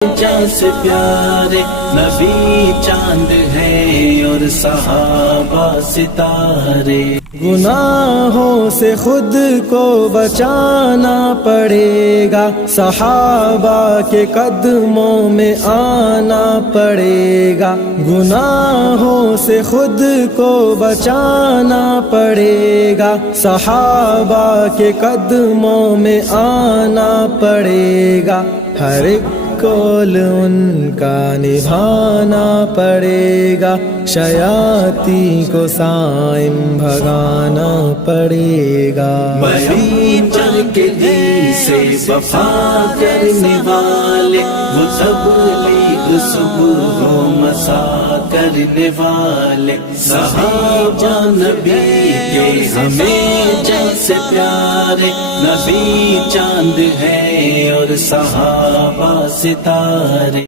جان سے پیارے نبی چاند ہے اور صحابہ ستارے. گناہوں سے خود کو بچانا پڑے گا، صحابہ کے قدموں میں آنا پڑے گا. گناہوں سے خود کو بچانا پڑے گا، صحابہ کے قدموں میں آنا پڑے گا. ہر ایک کول ان کا نبھانا پڑے گا، شیاطین کو سائم بھگانا پڑے گا. مریض کے دل سے وفا کرنے والے، وہ تبلیغ صبح و مساء کرنے والے، صحابہ نبی کے ہمیں جیسے پیارے. نبی چاند ہے اور صحابہ ستارے.